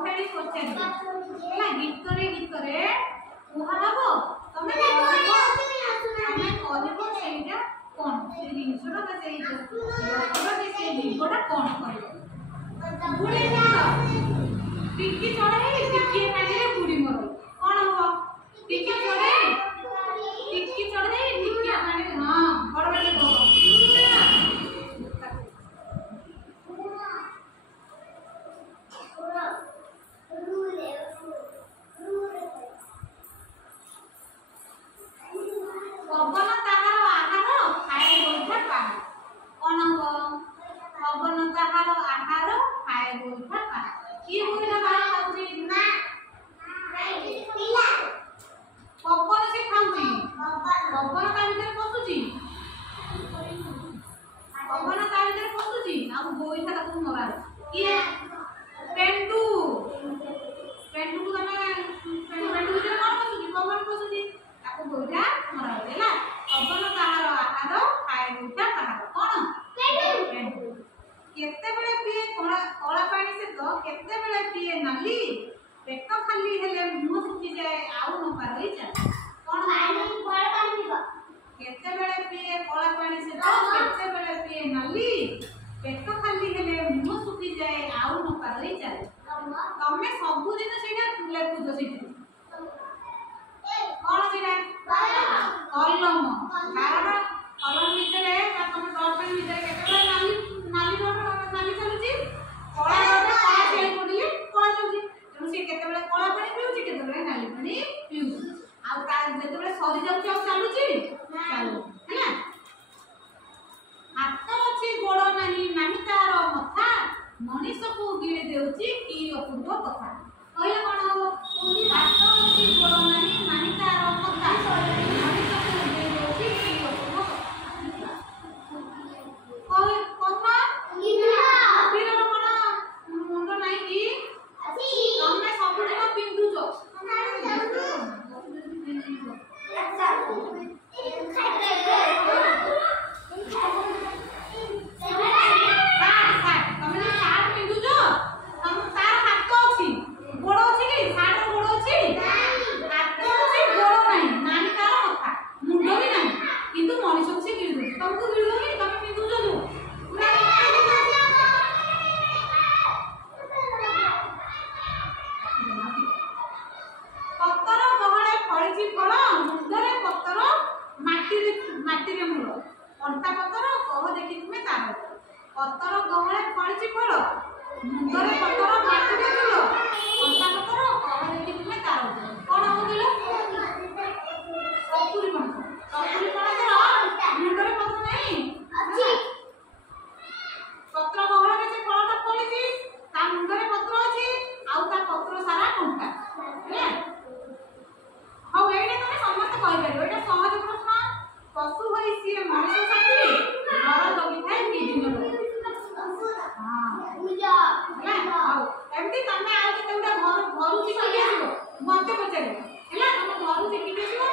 पढ़ाई पचारे गीतरे गीतरे कुहा हबो तमे कहबो सेटा कोन से जिनसटा बा से जीवटा कोन कहबो बुड़ी ना टिकी चढ़ाई टिकी पानी रे बुड़ी मरो कोन हो टिकी चढ़ाई टिकी पानी हां बड़ बड़ को पवन ताहार आहार खाए गोइठा पाहाड़ कोन हो पवन ताहार आहार खाए गोइठा पाहाड़ की गोइठा पाहाड़ खाउची ना पिला पवन से खाउची पवन ता भीतर पसुची पवन ता भीतर पसुची आ गोइठा ताकू मरा की पेंटू पेंटू को तमे पेंटू भीतर कोन पसुची पवन पसुची ताकू गोइठा मरा देला पवन ताहार आहार खाए गोइठा पाहाड़ कोन पेंटू केते बेले पिए कला पानी से तो केते बेले पिए नाली पेट खाली हेले मुंह सुखी जाए आउ न पारई जा कोन पानी कला पानी पीबा केते बेले पिए कला पानी से तो केते बेले पिए नाली पेट खाली हेले मुंह सुखी जाए आउ न पारई जा तमे सब दिन सेटा लेखुद सेठी कोन सेटा कलम कारण कलम भितरे तमे डॉट पेन भितरे केते बेले नाली डॉट नाली चलुची कला डॉट कला सेल पडिले कला चलुची तेणु से केते बेले कला पानी पिउची केते बेले नाली पानी पिउची आ ता जेते बेले सरी जाउची आ चलुची चालू हैला हाथ अछि गोड़ नाही नाही तार मथा मनीष को गिळे देउची की अपूर्व कथा कहले कोन हो हाथ अछि गोड़ नाही नाही तार मथा मनीष को गिळे देउची की अपूर्व कथा कथा वीरर कोन मुंड नाही की अछि तमे सब दिन पिंदुजो अच्छा पत्तर गहळे फळिची फळ मुंडरे पत्तर माटीरे फूल कंटा पत्तर कह देखि तुमे तार कोन होदिल सपुरी पण मुंडरे पत्तर नाही अछि पत्र गहळे के फळटा फळिची ता मुंडरे पत्र अछि आउ ता पत्र सारा कंटा हे हो एने तमे समस्त कहि परिबो एटा सहज प्रश्न पशु होई सिए मनुष्य साथी घर जगी थाए की दिन रो एमती तमे आ केते उडा घर घरु चिकी आसीबो मते पचारे हैला तमे घरु चिकी आसीबो